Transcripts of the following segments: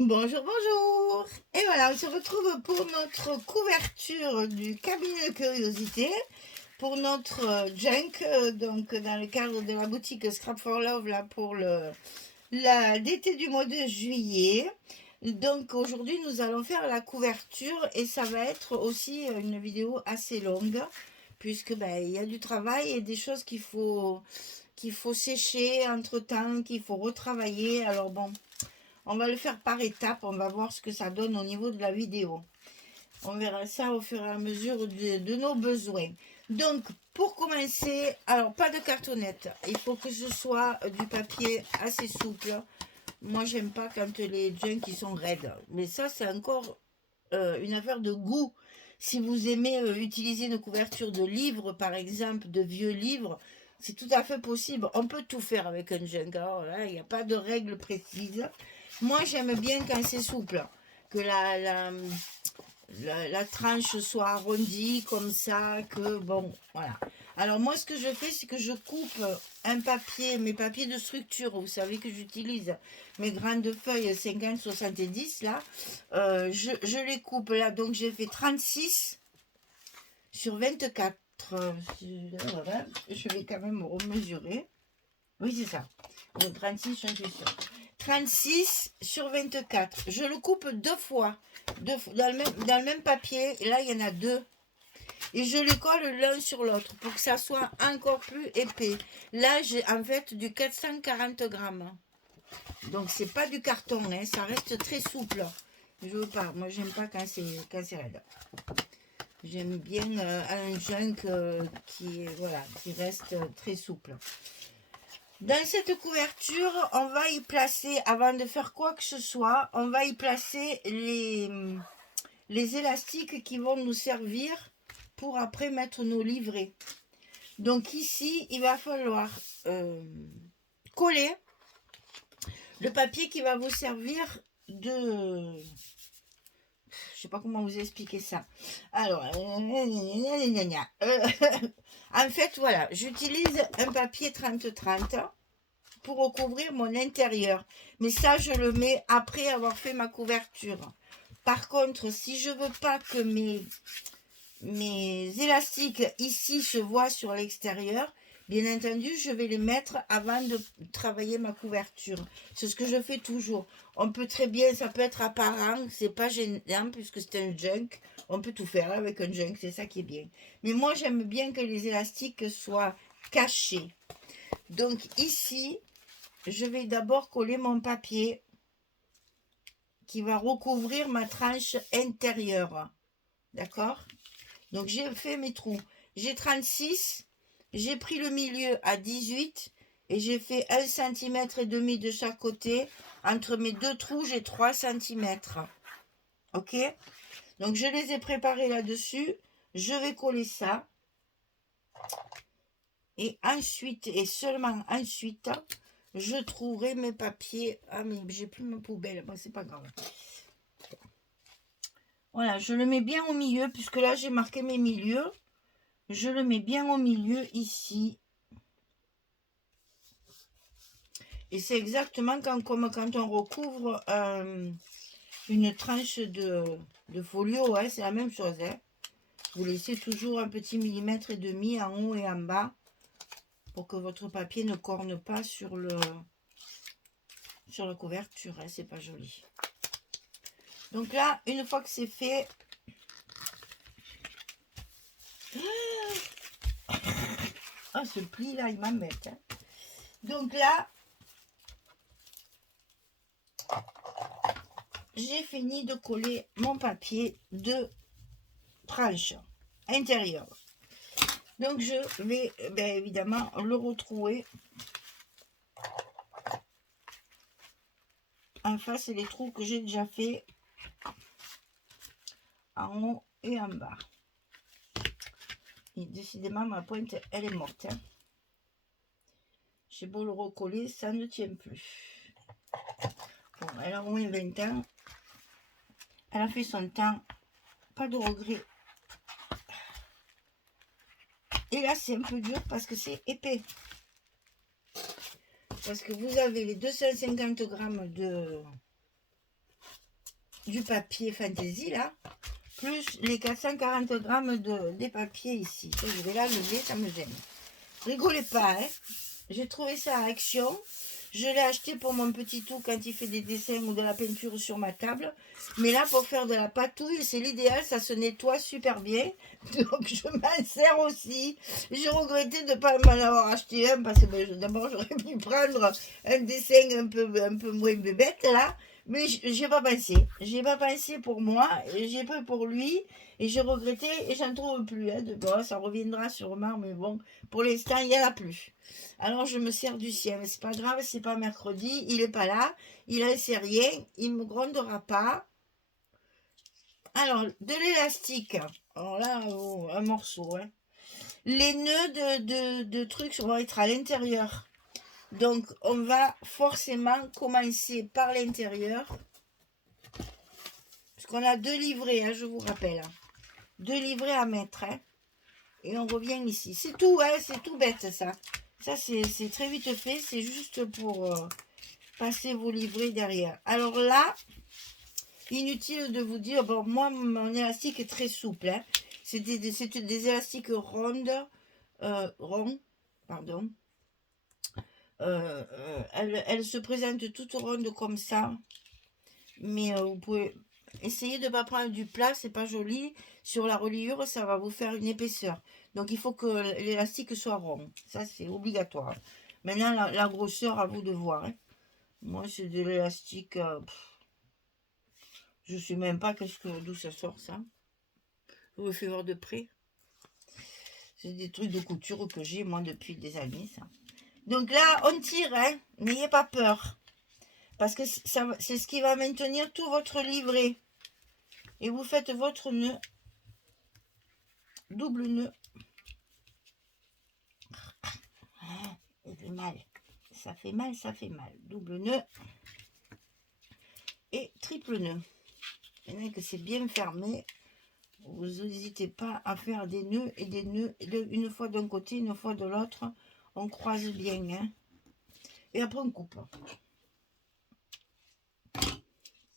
Bonjour, bonjour. Et voilà, on se retrouve pour notre couverture du cabinet de curiosité, pour notre junk, donc dans le cadre de la boutique Scrap for Love, là, pour l'été du mois de juillet. Donc aujourd'hui, nous allons faire la couverture et ça va être aussi une vidéo assez longue, puisque ben, il y a du travail et des choses qu'il faut sécher entre-temps, qu'il faut retravailler. Alors bon, on va le faire par étapes, on va voir ce que ça donne au niveau de la vidéo. On verra ça au fur et à mesure de nos besoins. Donc, pour commencer, alors pas de cartonnette. Il faut que ce soit du papier assez souple. Moi, j'aime pas quand les junks ils sont raides. Mais ça, c'est encore une affaire de goût. Si vous aimez utiliser une couverture de livres, par exemple, de vieux livres, c'est tout à fait possible. On peut tout faire avec un junk. Alors là, il n'y a pas de règle précise. Moi, j'aime bien quand c'est souple, que la tranche soit arrondie comme ça, que bon, voilà. Alors moi, ce que je fais, c'est que je coupe un papier, mes papiers de structure, vous savez que j'utilise mes grandes feuilles 50-70 là, je les coupe là, donc j'ai fait 36 sur 24. Je vais quand même remesurer. Oui, c'est ça. Donc 36, j'en suis sûre. 36 sur 24. Je le coupe deux fois. Dans le même papier. Et là, il y en a deux. Et je les colle l'un sur l'autre pour que ça soit encore plus épais. Là, j'ai en fait du 440 grammes. Donc, c'est pas du carton. Hein, ça reste très souple. Je veux pas. Moi, j'aime pas quand c'est raide. J'aime bien un junk qui reste très souple. Dans cette couverture, on va y placer, avant de faire quoi que ce soit, on va y placer les élastiques qui vont nous servir pour après mettre nos livrets. Donc ici, il va falloir coller le papier qui va vous servir de... Je sais pas comment vous expliquer ça. Alors, en fait, voilà, j'utilise un papier 30-30 pour recouvrir mon intérieur. Mais ça, je le mets après avoir fait ma couverture. Par contre, si je veux pas que mes élastiques ici se voient sur l'extérieur, bien entendu, je vais les mettre avant de travailler ma couverture. C'est ce que je fais toujours. On peut très bien, ça peut être apparent, c'est pas gênant puisque c'est un junk. On peut tout faire avec un junk, c'est ça qui est bien. Mais moi, j'aime bien que les élastiques soient cachés. Donc ici, je vais d'abord coller mon papier qui va recouvrir ma tranche intérieure. D'accord? Donc j'ai fait mes trous. J'ai 36, j'ai pris le milieu à 18 et j'ai fait 1,5 cm de chaque côté. Entre mes deux trous, j'ai 3 cm. Ok? Donc je les ai préparés là-dessus. Je vais coller ça. Et ensuite, et seulement ensuite, je trouverai mes papiers. Ah, mais j'ai plus ma poubelle. Bon, c'est pas grave. Voilà, je le mets bien au milieu, puisque là, j'ai marqué mes milieux. Je le mets bien au milieu ici. Et c'est exactement comme quand on recouvre une tranche de folio. Ouais, c'est la même chose. Hein. Vous laissez toujours un petit millimètre et demi en haut et en bas pour que votre papier ne corne pas sur la couverture. Hein, c'est pas joli. Donc là, une fois que c'est fait... Ah, ce pli là, il m'embête. Hein. Donc là, j'ai fini de coller mon papier de tranche intérieure. Donc je vais bien évidemment le retrouver en face les trous que j'ai déjà fait en haut et en bas. Et décidément ma pointe elle est morte. Hein. J'ai beau le recoller, ça ne tient plus. Bon, elle a au moins 20 ans. Elle a fait son temps. Pas de regret. Et là c'est un peu dur parce que c'est épais. Parce que vous avez les 250 grammes du papier Fantaisie, là, plus les 440 grammes des papiers ici. Je vais la lever, ça me gêne. Rigolez pas, hein. J'ai trouvé ça à Action. Je l'ai acheté pour mon petit tout quand il fait des dessins ou de la peinture sur ma table. Mais là, pour faire de la patouille, c'est l'idéal. Ça se nettoie super bien. Donc, je m'en sers aussi. J'ai regretté de ne pas m'en avoir acheté un parce que d'abord, j'aurais pu prendre un dessin un peu moins bébête là. Mais j'ai pas pensé. J'ai pas pensé pour moi. J'ai pris pour lui. Et j'ai regretté et j'en trouve plus. Hein. Bon, ça reviendra sûrement. Mais bon, pour l'instant, il n'y en a plus. Alors je me sers du sien, mais c'est pas grave, c'est pas mercredi, il est pas là, il en sait rien, il me grondera pas. Alors, de l'élastique, alors là, un morceau, hein. Les nœuds de trucs vont être à l'intérieur. Donc, on va forcément commencer par l'intérieur. Parce qu'on a 2 livrets, hein, je vous rappelle. 2 livrets à mettre, hein. Et on revient ici. C'est tout, hein, c'est tout bête, ça. Ça, c'est très vite fait. C'est juste pour passer vos livrets derrière. Alors là, inutile de vous dire, bon, moi, mon élastique est très souple. Hein. C'est des élastiques ronds, pardon. Elles se présentent toutes rondes comme ça. Mais vous pouvez essayer de ne pas prendre du plat, c'est pas joli. Sur la reliure, ça va vous faire une épaisseur. Donc il faut que l'élastique soit rond. Ça, c'est obligatoire. Maintenant, la grosseur, à vous de voir. Hein. Moi, c'est de l'élastique. Je ne sais même pas d'où ça sort, ça. Je vous le fais voir de près. C'est des trucs de couture que j'ai, moi, depuis des années, ça. Donc là, on tire, hein. N'ayez pas peur. Parce que c'est ce qui va maintenir tout votre livret. Et vous faites votre nœud. Double nœud. Ça fait mal. Ça fait mal, ça fait mal. Double nœud. Et triple nœud. Il y en a que c'est bien fermé. Vous n'hésitez pas à faire des nœuds et des nœuds. Une fois d'un côté, une fois de l'autre. On croise bien. Hein. Et après, on coupe.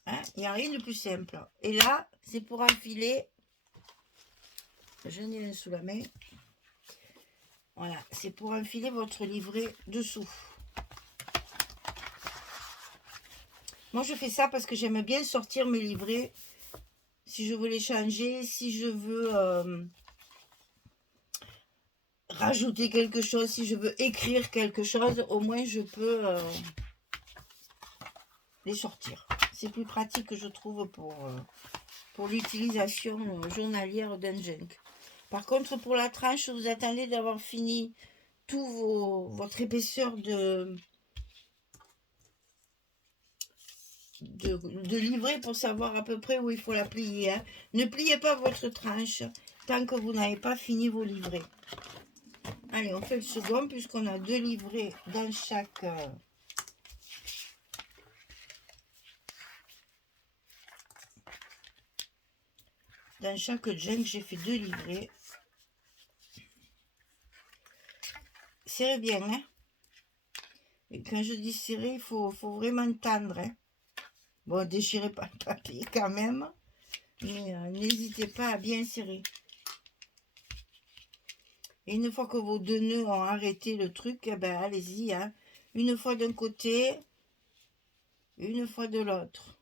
Hein, il n'y a rien de plus simple. Et là, c'est pour enfiler. J'en ai un sous la main. Voilà, c'est pour enfiler votre livret dessous. Moi, je fais ça parce que j'aime bien sortir mes livrets. Si je veux les changer, si je veux rajouter quelque chose, si je veux écrire quelque chose, au moins je peux les sortir. C'est plus pratique, je trouve, pour l'utilisation journalière d'un junk. Par contre, pour la tranche, vous attendez d'avoir fini votre épaisseur de livret pour savoir à peu près où il faut la plier. Hein. Ne pliez pas votre tranche tant que vous n'avez pas fini vos livrets. Allez, on fait le second puisqu'on a 2 livrets dans chaque... Dans chaque junk, j'ai fait 2 livrets. Serrez bien, hein. Et quand je dis serrer, il faut vraiment tendre, hein. Bon, déchirez pas le papier quand même. Mais n'hésitez pas à bien serrer. Et une fois que vos 2 nœuds ont arrêté le truc, eh ben, allez-y, hein. Une fois d'un côté, une fois de l'autre.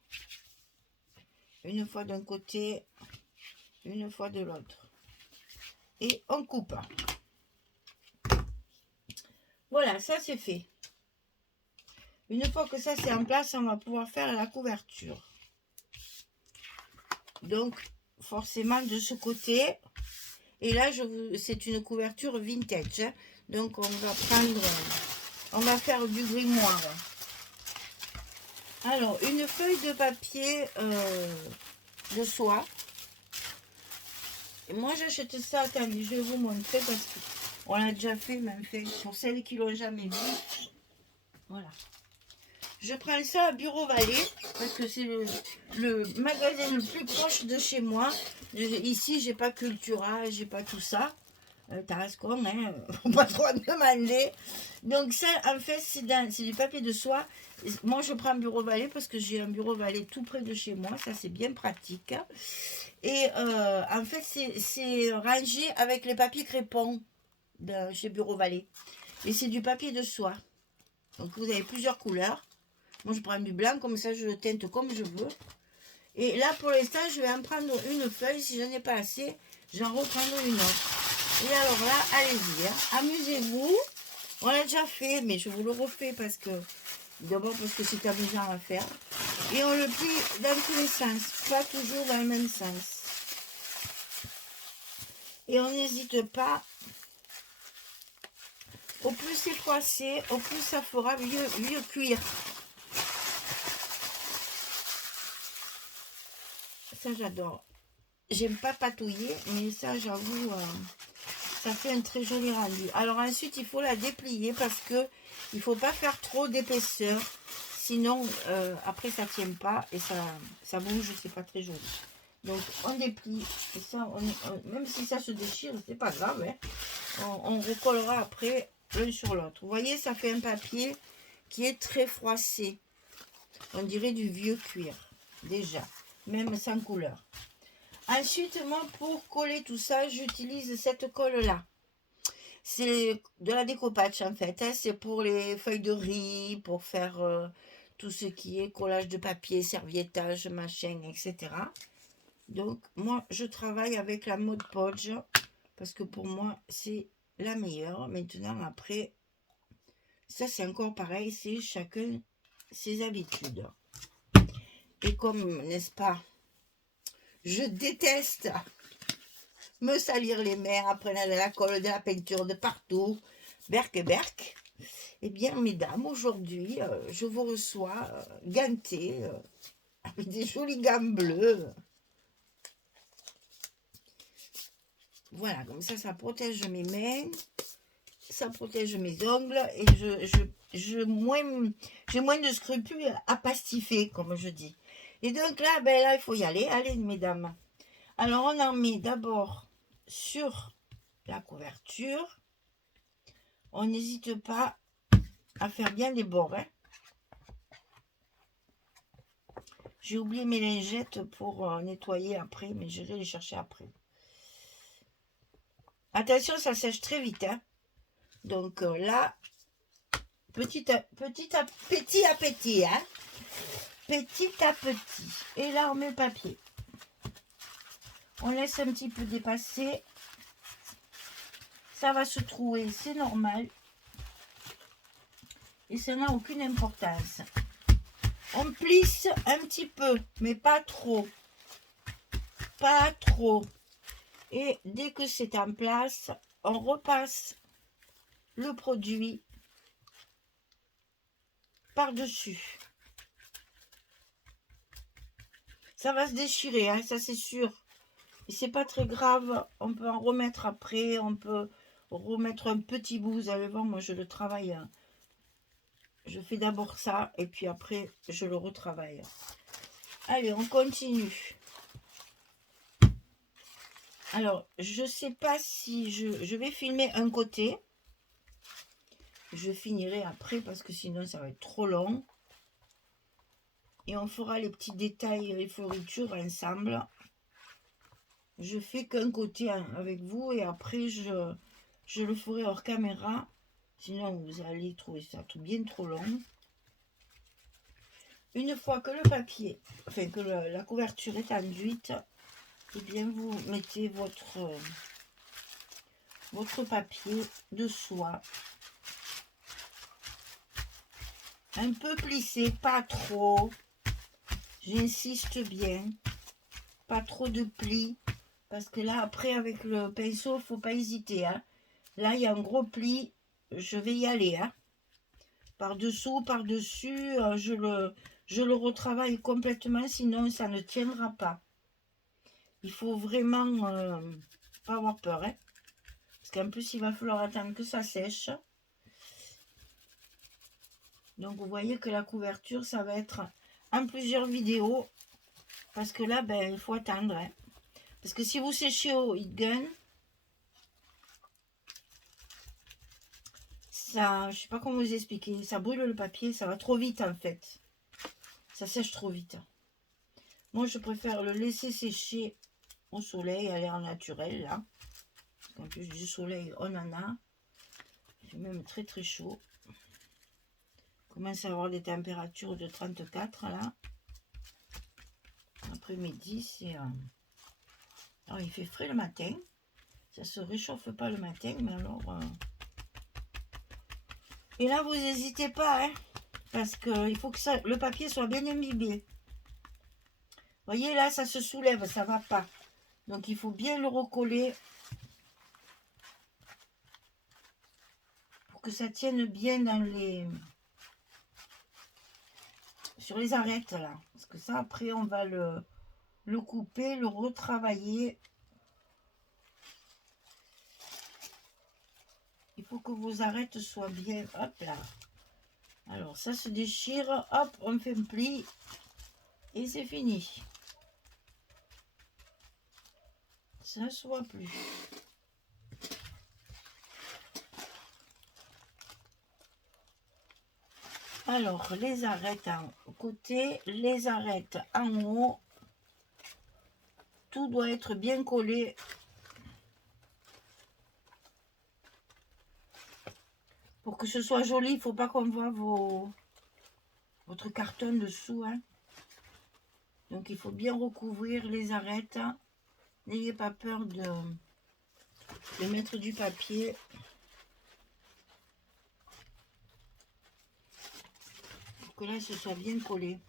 Une fois d'un côté, une fois de l'autre. Et on coupe. Voilà, ça c'est fait. Une fois que ça c'est en place, on va pouvoir faire la couverture. Donc, forcément de ce côté. Et là, c'est une couverture vintage. Hein. Donc, on va faire du grimoire. Alors, une feuille de papier de soie. Et moi, j'achète ça. Attendez, je vais vous montrer parce qu'on l'a déjà fait, même fait pour celles qui l'ont jamais vu. Voilà. Je prends ça à Bureau Vallée parce que c'est le magasin le plus proche de chez moi. Ici, j'ai pas Cultura, j'ai pas tout ça. Tarascon, hein, faut pas trop en demander. Donc ça, en fait, c'est du papier de soie. Moi, je prends un bureau Valet parce que j'ai un bureau Valet tout près de chez moi. Ça, c'est bien pratique. Et en fait, c'est rangé avec les papiers crépons de chez Bureau Valet. Et c'est du papier de soie. Donc, vous avez plusieurs couleurs. Moi, je prends du blanc, comme ça, je le teinte comme je veux. Et là, pour l'instant, je vais en prendre une feuille. Si je n'en ai pas assez, j'en reprendre une autre. Et alors là, allez-y, hein, amusez-vous. On l'a déjà fait, mais je vous le refais parce que, d'abord parce que c'est amusant à faire. Et on le plie dans tous les sens, pas toujours dans le même sens. Et on n'hésite pas, au plus c'est froissé, au plus ça fera mieux cuire. Ça, j'adore. J'aime pas patouiller, mais ça, j'avoue, ça fait un très joli rendu. Alors ensuite, il faut la déplier parce que il faut pas faire trop d'épaisseur. Sinon, après, ça tient pas et ça bouge, c'est pas très joli. Donc, on déplie. Et ça, même si ça se déchire, c'est pas grave. Hein. On recollera après l'un sur l'autre. Vous voyez, ça fait un papier qui est très froissé. On dirait du vieux cuir, déjà, même sans couleur. Ensuite, moi, pour coller tout ça, j'utilise cette colle-là. C'est de la découpage, en fait. Hein. C'est pour les feuilles de riz, pour faire tout ce qui est collage de papier, serviettage, machin, etc. Donc, moi, je travaille avec la Mod Podge, parce que pour moi, c'est la meilleure. Maintenant, après, ça, c'est encore pareil, c'est chacun ses habitudes. Et comme, n'est-ce pas, je déteste me salir les mains, après de la colle, de la peinture de partout, berk. Eh bien, mesdames, aujourd'hui, je vous reçois gantée, avec des jolies gammes bleues. Voilà, comme ça protège mes mains, ça protège mes ongles, et j'ai moins de scrupules à pastiffer, comme je dis. Et donc là, ben là, il faut y aller. Allez, mesdames. Alors, on en met d'abord sur la couverture. On n'hésite pas à faire bien les bords. Hein. J'ai oublié mes lingettes pour nettoyer après, mais je vais les chercher après. Attention, ça sèche très vite. Hein. Donc là, petit à petit. Hein. Petit à petit. Et là, on met le papier. On laisse un petit peu dépasser. Ça va se trouer, c'est normal. Et ça n'a aucune importance. On plisse un petit peu, mais pas trop. Pas trop. Et dès que c'est en place, on repasse le produit par-dessus. Ça va se déchirer, hein, ça c'est sûr. Et c'est pas très grave, on peut en remettre après, on peut remettre un petit bout. Vous allez voir, moi je le travaille. Je fais d'abord ça et puis après je le retravaille. Allez, on continue. Alors, je sais pas si je vais filmer un côté. Je finirai après parce que sinon ça va être trop long. Et on fera les petits détails et les fioritures ensemble. Je fais qu'un côté avec vous et après je le ferai hors caméra. Sinon vous allez trouver ça bien trop long. Une fois que le papier, enfin que la couverture est enduite, et bien vous mettez votre papier de soie. Un peu plissé, pas trop. J'insiste bien. Pas trop de plis. Parce que là, après, avec le pinceau, il ne faut pas hésiter. Hein. Là, il y a un gros pli. Je vais y aller. Hein. Par-dessous, par-dessus, je le retravaille complètement. Sinon, ça ne tiendra pas. Il faut vraiment pas avoir peur. Hein. Parce qu'en plus, il va falloir attendre que ça sèche. Donc, vous voyez que la couverture, ça va être en plusieurs vidéos. Parce que là, ben, il faut attendre. Hein. Parce que si vous séchez au heat gun, ça, je sais pas comment vous expliquer, ça brûle le papier, ça va trop vite en fait. Ça sèche trop vite. Moi, je préfère le laisser sécher au soleil, à l'air naturel, là. Parce qu'en plus du soleil, on en a. Il fait même très très chaud. On commence à avoir des températures de 34, là. Après-midi, c'est... Alors, il fait frais le matin. Ça se réchauffe pas le matin, mais alors... Et là, vous n'hésitez pas, hein, parce qu'il faut que ça, le papier soit bien imbibé. Vous voyez, là, ça se soulève, ça va pas. Donc, il faut bien le recoller pour que ça tienne bien dans les... sur les arêtes, là. Parce que ça, après, on va le couper, le retravailler. Il faut que vos arêtes soient bien... Hop là. Alors, ça se déchire. Hop, on fait un pli. Et c'est fini. Ça ne se voit plus. Alors, les arêtes en côté, les arêtes en haut. Tout doit être bien collé. Pour que ce soit joli, il ne faut pas qu'on voit votre carton dessous. Hein. Donc, il faut bien recouvrir les arêtes. N'ayez pas peur de mettre du papier. Pour que là, ce soit bien collé.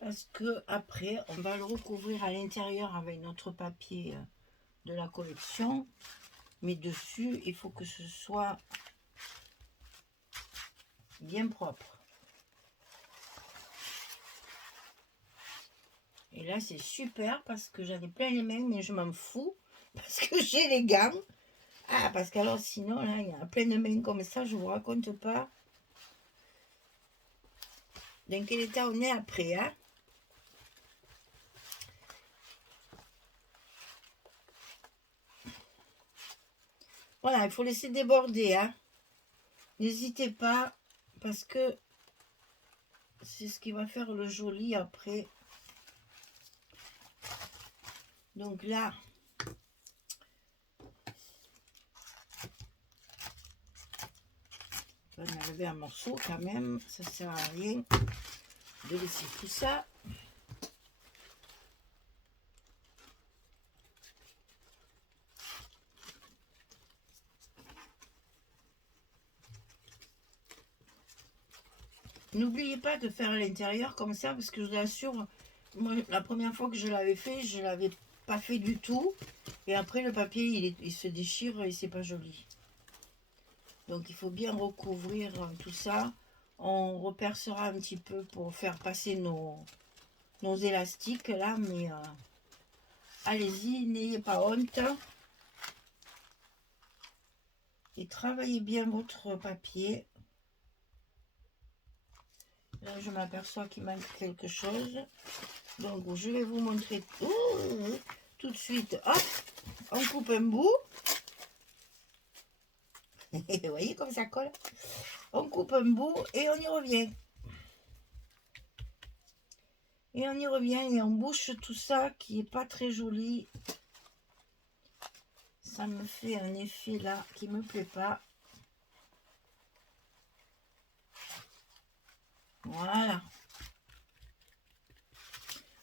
Parce que après, on va le recouvrir à l'intérieur avec notre papier de la collection. Mais dessus, il faut que ce soit bien propre. Et là, c'est super parce que j'en ai plein les mains, mais je m'en fous parce que j'ai les gants. Ah, parce qu'alors, sinon, là, il y a plein de mains comme ça, je vous raconte pas dans quel état on est après, hein. Voilà, il faut laisser déborder, hein. N'hésitez pas, parce que c'est ce qui va faire le joli après. Donc là, on va enlever un morceau quand même, ça sert à rien de laisser tout ça. N'oubliez pas de faire à l'intérieur comme ça, parce que je vous assure, moi, la première fois que je l'avais fait, je l'avais pas fait du tout. Et après, le papier, il se déchire et c'est pas joli. Donc, il faut bien recouvrir tout ça. On repercera un petit peu pour faire passer nos élastiques là, mais allez-y, n'ayez pas honte. Et travaillez bien votre papier. Là, je m'aperçois qu'il manque quelque chose. Donc, je vais vous montrer tout de suite. Hop, on coupe un bout. Vous voyez comme ça colle. On coupe un bout et on y revient. Et on y revient et on bouche tout ça qui est pas très joli. Ça me fait un effet là qui me plaît pas. Voilà.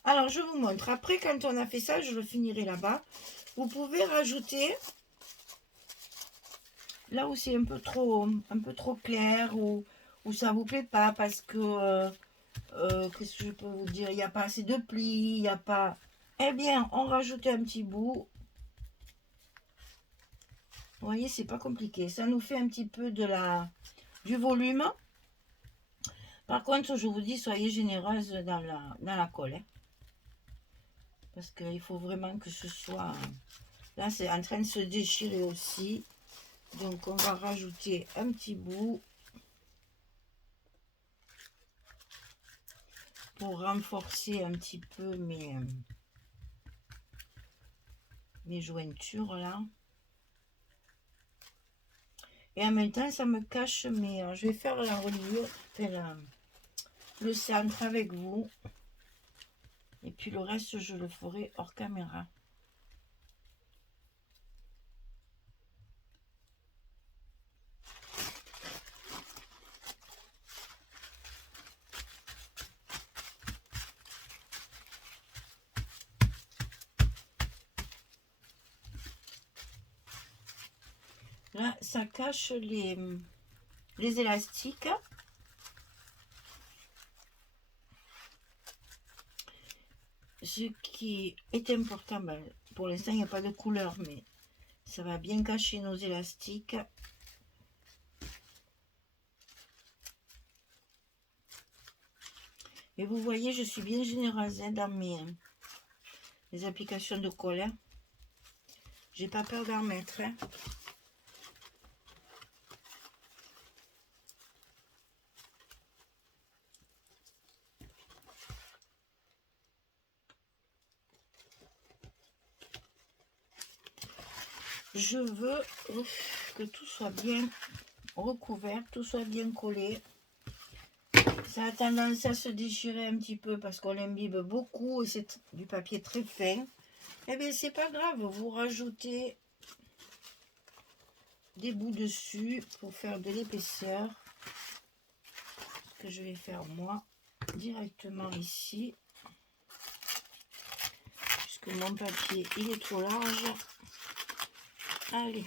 Alors, je vous montre. Après, quand on a fait ça, je le finirai là-bas. Vous pouvez rajouter, là où c'est un peu trop clair, ou ça vous plaît pas, parce que, qu'est-ce que je peux vous dire, il n'y a pas assez de plis, il n'y a pas... Eh bien, on rajoute un petit bout. Vous voyez, c'est pas compliqué. Ça nous fait un petit peu du volume. Par contre, je vous dis, soyez généreuse dans la colle. Hein. Parce qu'il faut vraiment que ce soit... Là, c'est en train de se déchirer aussi. Donc, on va rajouter un petit bout. pour renforcer un petit peu mes jointures là. Et en même temps, ça me cache je vais faire la reliure, faire le centre avec vous. Et puis le reste, je le ferai hors caméra. Là, ça cache les élastiques. Ce qui est important, pour l'instant, il n'y a pas de couleur, mais ça va bien cacher nos élastiques. Et vous voyez, je suis bien généreuse dans les applications de colle. J'ai pas peur d'en mettre. Je veux que tout soit bien recouvert, tout soit bien collé. Ça a tendance à se déchirer un petit peu parce qu'on l'imbibe beaucoup et c'est du papier très fin. Eh bien, c'est pas grave, vous rajoutez des bouts dessus pour faire de l'épaisseur. Ce que je vais faire moi directement ici. Puisque mon papier, il est trop large. Allez.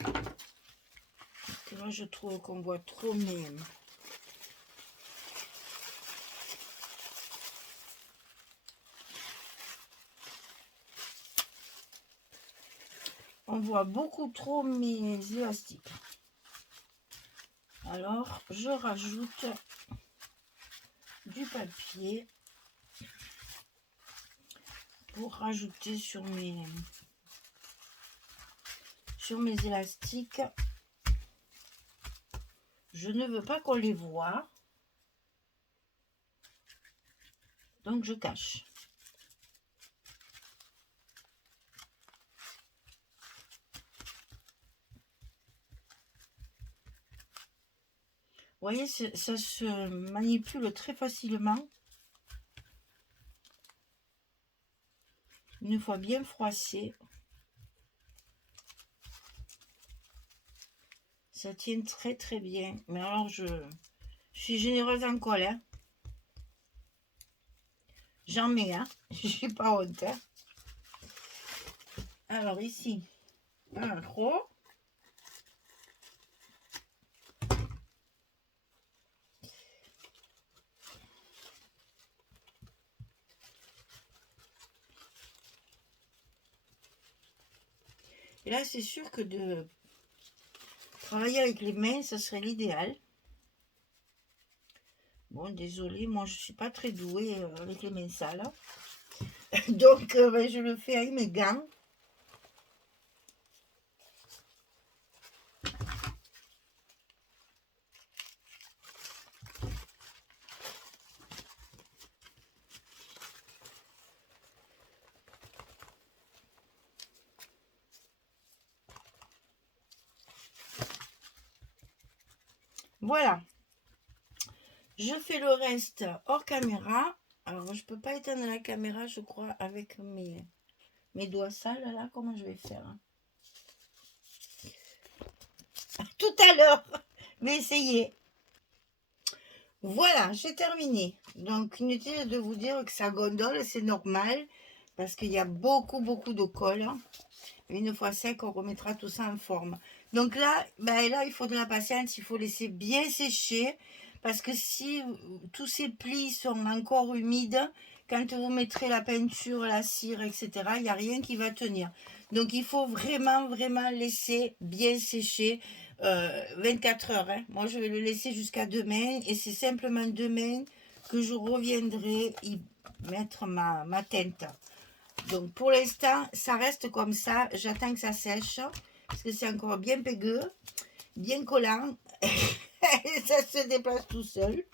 Parce que là, je trouve qu'on voit trop même. On voit beaucoup trop mes élastiques. Alors, je rajoute du papier pour rajouter sur mes élastiques. Je ne veux pas qu'on les voit, donc je cache. Vous voyez, ça se manipule très facilement. Une fois bien froissé, ça tient très très bien. Mais alors, je suis généreuse en colle. Hein. J'en mets, hein. Je suis pas honte. Hein. Alors ici, un trop. Et là, c'est sûr que de travailler avec les mains, ça serait l'idéal. Bon, désolé, moi, je suis pas très douée avec les mains sales. Donc, je le fais avec mes gants. Voilà. Je fais le reste hors caméra. Alors, je peux pas éteindre la caméra, je crois, avec mes doigts sales, là. Comment je vais faire hein? Tout à l'heure. Mais essayez. Voilà, j'ai terminé. Donc, inutile de vous dire que ça gondole, c'est normal. Parce qu'il y a beaucoup de colle. Une fois sec, on remettra tout ça en forme. Donc là, là, il faut de la patience. Il faut laisser bien sécher. Parce que si tous ces plis sont encore humides, quand vous mettrez la peinture, la cire, etc., il n'y a rien qui va tenir. Donc, il faut vraiment laisser bien sécher 24 heures. Hein. Moi, je vais le laisser jusqu'à demain. Et c'est simplement demain que je reviendrai y mettre ma teinte. Donc, pour l'instant, ça reste comme ça. J'attends que ça sèche. Parce que c'est encore bien pégueux, bien collant. Ça se déplace tout seul.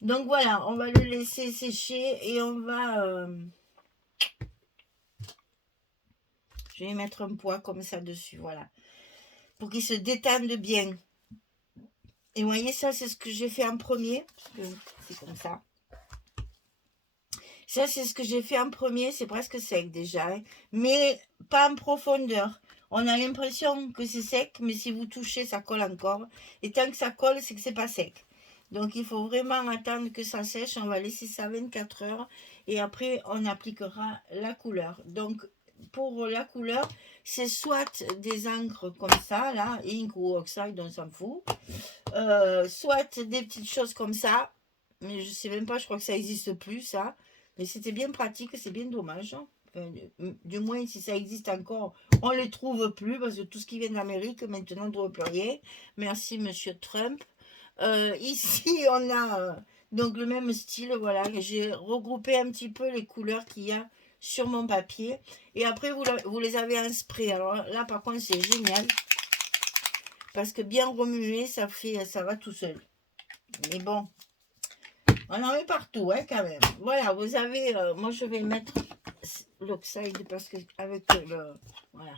Donc voilà, on va le laisser sécher et on va... je vais mettre un poids comme ça dessus, voilà. Pour qu'il se détende bien. Et vous voyez, ça, c'est ce que j'ai fait en premier. C'est comme ça. Ça, c'est ce que j'ai fait en premier. C'est presque sec déjà. Hein, mais pas en profondeur. On a l'impression que c'est sec, mais si vous touchez, ça colle encore. Et tant que ça colle, c'est que c'est pas sec. Donc, il faut vraiment attendre que ça sèche. On va laisser ça 24 heures. Et après, on appliquera la couleur. Donc, pour la couleur, c'est soit des encres comme ça, là, ink ou oxide, on s'en fout. Soit des petites choses comme ça. Mais je sais même pas, je crois que ça n'existe plus, ça. Mais c'était bien pratique, c'est bien dommage. Enfin, du moins, si ça existe encore, on ne les trouve plus, parce que tout ce qui vient d'Amérique, maintenant, on ne trouve plus rien. Merci, monsieur Trump. Ici, on a donc le même style, voilà. J'ai regroupé un petit peu les couleurs qu'il y a sur mon papier. Et après, vous les avez en spray. Alors là, par contre, c'est génial. Parce que bien remuer, ça va tout seul. Mais bon, on en met partout, hein, quand même. Voilà, vous avez... moi, je vais mettre l'oxyde parce que avec le... Voilà.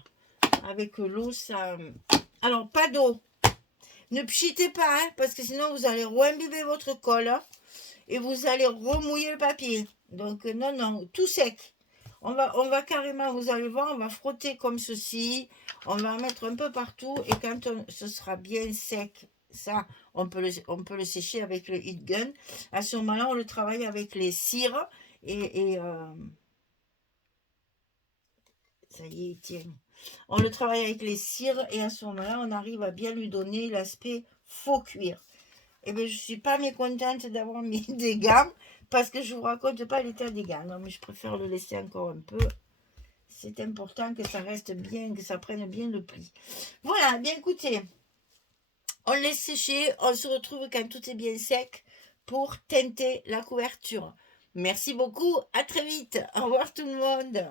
Avec l'eau, ça... Alors, pas d'eau. Ne pchitez pas, hein, parce que sinon, vous allez re-imbiber votre colle hein, et vous allez remouiller le papier. Donc, non, non, tout sec. On va carrément, vous allez voir, on va frotter comme ceci. On va en mettre un peu partout. Et quand ce sera bien sec, ça, on peut le sécher avec le heat gun. À ce moment-là, on le travaille avec les cires. Et ça y est, tiens. On le travaille avec les cires. Et à ce moment-là, on arrive à bien lui donner l'aspect faux cuir. Et bien, je ne suis pas mécontente d'avoir mis des gants. Parce que je ne vous raconte pas l'état des gants. Non, mais je préfère le laisser encore un peu. C'est important que ça reste bien, que ça prenne bien le pli. Voilà, bien écoutez, on laisse sécher, on se retrouve quand tout est bien sec pour teinter la couverture. Merci beaucoup, à très vite, au revoir tout le monde.